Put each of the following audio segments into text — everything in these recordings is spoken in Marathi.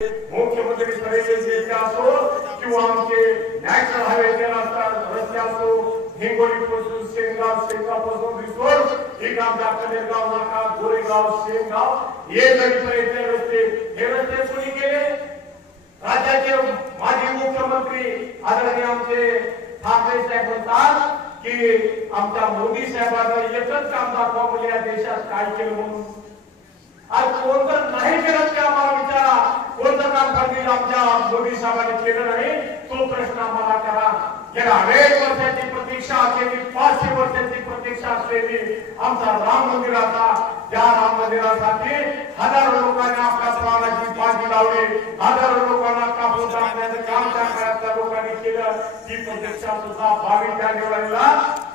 मुख्यमंत्री सगळे असो किंवा आमचे नॅशनल हायवे रस्ते असो, हिंगोली पासून शेंगाव, शेंगापासून रिसोड एक आमच्या कनेरगाव नाका, गोरेगाव, शेंगाव हे जरीपर्यंत रस्ते, हे रस्ते कोणी केले? राज्याचे माजी मुख्यमंत्री आदरणीय आमचे ठाकरे साहेब म्हणतात की आमच्या मोदी साहेबांना एकच काम दाखवा या देशात काय केलं म्हणून. आज कोणतं नाही केलं ते आम्हाला विचारा. कोणतं काम करतील आमच्या मोदी साहेबांनी केलं नाही तो प्रश्न आम्हाला करा. गेल्या अनेक वर्षांची प्रतीक्षा असलेली, 500 वर्षांची प्रतीक्षा असलेली आमचा राम मंदिराचा, त्या राम मंदिरासाठी हजारो लोकांनी आपल्या प्राणाची बाजी लावली, हजारो लोकांना कापून टाकण्याचं काम त्या काळातल्या लोकांनी केलं. ती प्रतीक्षा सुद्धा 22 जानेवारीला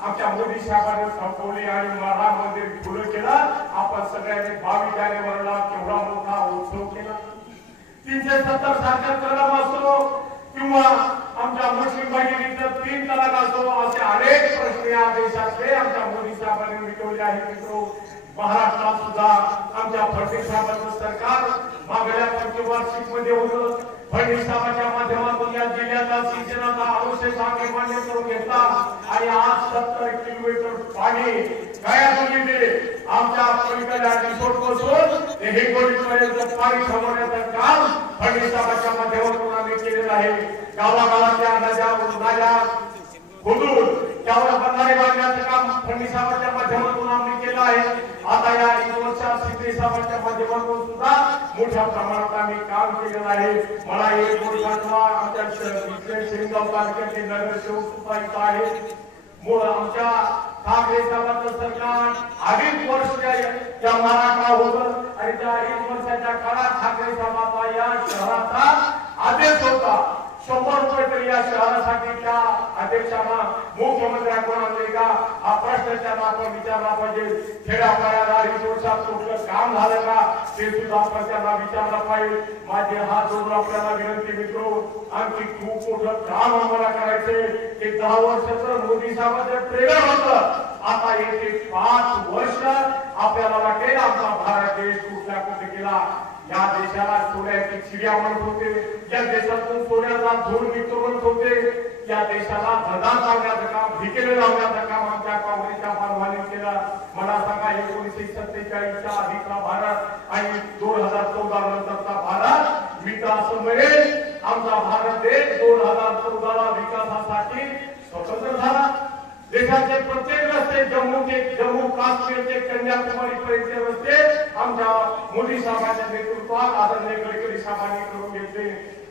आमच्या मोदी साहेबांनी संपवली आणि राम मंदिर खुलं केलं. आपण सगळ्यांनी 22 जानेवारीला केवढा मोठा उत्सव केला. 370 सारख्या कलम असो किंवा आमच्या मुस्लिम भगिनीचं 3 तलाक असो, असे अनेक प्रश्न या देशातले आमच्या मोदी साहेबांनी मिटवले आहेत. मित्रो, महाराष्ट्रात सुद्धा आमच्या फडणवीस साहेबांचं सरकार मागल्या पंचवार्षिक मध्ये होतं. फडणवीस साहेबांच्या माध्यमातून या जिल्ह्याचा सिंचनाचा अनुशेष आम्ही मान्य करून घेतला आणि आज 70 किलोमीटर पाणी गयातून येते. आमच्या पलीकडल्या रिसोड पासून ते हिंगोलीपर्यंत पाणी थांबवण्याचं काम फडणवीस साहेबांच्या माध्यमातून आम्ही केलेलं आहे. गावागावातल्या नाल्या खोदून त्यावर बंधारे बांधण्याचं काम फडणवीस साहेबांच्या माध्यमातून आम्ही केलं आहे. आता या 1 वर्षात शिंदे साहेबांच्या माध्यमातून सुद्धा मोठ्या प्रमाणात आम्ही काम केलेलं आहे. मला एक गोष्ट आमच्या शेंगाव तालुक्याचे नगरसेवक सुद्धा इथं आहे. आमच्या ठाकरे साहेबांचं सरकार 2.5 वर्ष या मराठा होतं आणि त्या 2.5 वर्षाच्या काळात ठाकरे साहेबांचा या शहराचा आदेश होता 100 रुपये तरी या शहरासाठी त्या अध्यक्षांना मुख्यमंत्र्यांकडून आणले का, हा प्रश्न त्यांना आपण विचारला पाहिजे. खेड्यापाड्याला रिसोर्सचं कुठलं काम झालं का ते सुद्धा आपण त्यांना विचारलं पाहिजे. माझे हात जोडून आपल्याला विनंती मित्रो, आणखी खूप मोठं काम आम्हाला करायचंय. ते 10 वर्षाचं मोदी साहेबांचं ट्रेलर होतं. आता येथे 5 वर्ष आपल्याला वाटेल आमचा भारत देश कुठल्या कुठे गेला. या देशाला सोन्याची चिडिया म्हणत होते, या देशातून सोन्याचा धूर निघतो म्हणत होते. या देशाला धडा लावण्याचं काम, भिकेले लावण्याचं काम आमच्या काँग्रेसच्या बांधवांनी केलं. मला सांगा, 1947च्या आधीचा भारत आणि 2014 नंतरचा भारत मी तर असं म्हणेल आमचा भारत देश 2014ला विकासासाठी स्वतंत्र झाला. देशाचे प्रत्येक रस्ते, जम्मू काश्मीर ते कन्याकुमारी पर्यंत रस्ते आमच्या मोदी साहेबांच्या नेतृत्वात आदरणीय गडकरी साहेबांनी करून घेतले.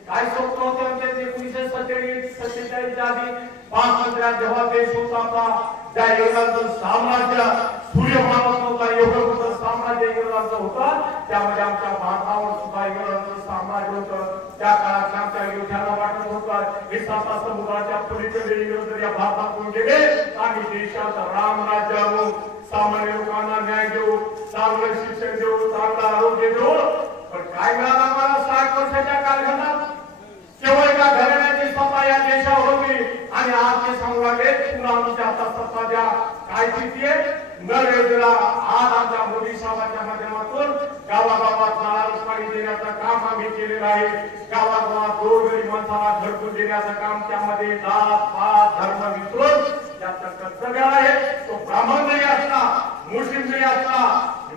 काय स्वप्न होते आमच्या 1947 आधी 5 मंत्र्यात जेव्हा देश होता आपला, त्या इंग्रजांचं साम्राज्य सूर्य मानत नव्हता, एवढं मोठं साम्राज्य इंग्रजांचं होतं. त्यामध्ये आमच्या भारतावर सुद्धा इंग्रजांचं साम्राज्य होतं. त्या काळात आमच्या योद्ध्यांना वाटत होतं हे 7 समुद्राच्या पलीकडे इंग्रज या भारतातून गेले आणि देशात रामराज्य आणून सामान्य लोकांना न्याय देऊ, चांगलं शिक्षण देऊ, चांगलं आरोग्य देऊ. पण काय मिळालं आम्हाला 60 वर्षाच्या कालखंडात? केवळ एका घराण्याची सत्ता या देशावर होती आणि आज ते सांगू लागले पुन्हा आमच्या हातात सत्ता द्या. काय स्थिती आहे? नळ योजना आज आमच्या मोदी साहेबांच्या माध्यमातून गावागावात नारळ पाणी देण्याचं काम आम्ही केलेलं आहे. गावागावात गोरगरीब माणसाला घरकुल देण्याचं काम, त्यामध्ये जात पात धर्म विसरून त्याचं कर्तव्य आहे. तो ब्राह्मण जरी असला, मुस्लिम जरी असला,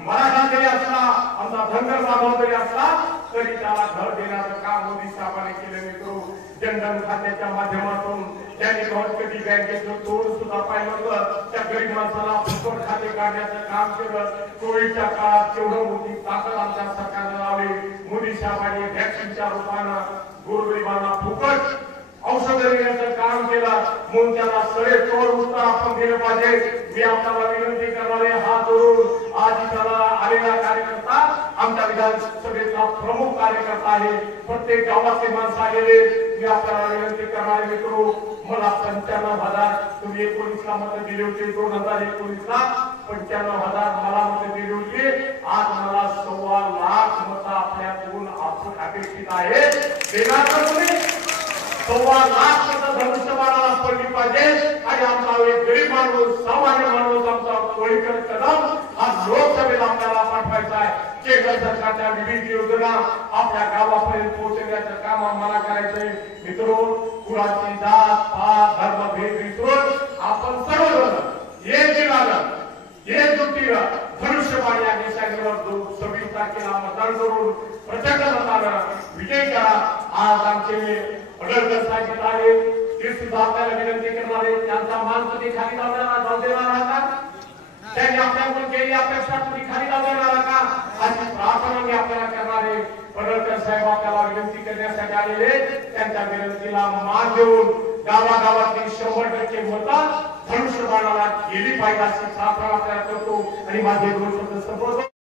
मराठा जरी असला, आमचा धनगर बांधव जरी असला तरी त्याला घर देण्याचं काम मोदी साहेबांनी केलं. मित्रो, जनधन खात्याच्या माध्यमातून त्यांनी कधी बँकेचं तोड सुद्धा पाहिलं होतं. त्या गरीब माणसाला फुकट खाते काढण्याचं काम केलं. कोविडच्या काळात तेवढं मोठी ताकद आमच्या सरकारने लावली. मोदी साहेबांनी व्हॅक्सिनच्या रूपानं गोरगरिबांना फुकट औषध देण्याचं काम केलं. म्हणून त्याला सडेतोड उत्तर आपण दिलं पाहिजे. मी आपल्याला विनंती करणारे हात जोडून आज इथला आलेला कार्यकर्ता आमच्या विधानसभेचा प्रमुख कार्यकर्ता आहे. प्रत्येक गावातले माणसं आलेले. मी आपल्याला विनंती करणारे मित्रो, मला 95,000 तुम्ही 19ला मतं दिली होती, 2019ला 95,000 मला मतं दिली होती. आज मला 1.25 लाख मतं आपल्याकडून अपेक्षित आहे. देणार का तुम्ही? 1.25 लाख मतं धनुष्यबाणाला पडली पाहिजे आणि आमचा एक गरीब माणूस, सामान्य माणूस, आमचा कोळीकर कदम हा लोकसभेला आपल्याला पाठवायचा आहे. केंद्र सरकारच्या विविध योजना आपल्या गावापर्यंत मला करायचंय मित्रो, कुणाची जात पात धर्म भेद विसरून आपण सर्वजण एकजुटीनं धनुष्यबाण या देशावर 26 तारखेला मतदान करून प्रचंड मतानं विजय करा. आज आमचे पडळकर साहेब आहेत, ते सुद्धा आपल्याला विनंती करणार आहेत. त्यांचा मान तुम्ही खाली जाऊ देणार आहात? त्यांनी आपल्याकडून केलेली अपेक्षा तुम्ही खाली जाऊ देणार का? अशी प्रार्थना मी आपल्याला करणार आहे. पडळकर साहेब आपल्याला विनंती करण्यासाठी आलेले, त्यांच्या विनंतीला मान देऊन गावागावातील 100% मतं धनुष्यबाणाला गेली पाहिजे अशी प्रार्थना आपल्याला करतो आणि माझे दोन शब्द संपवतो.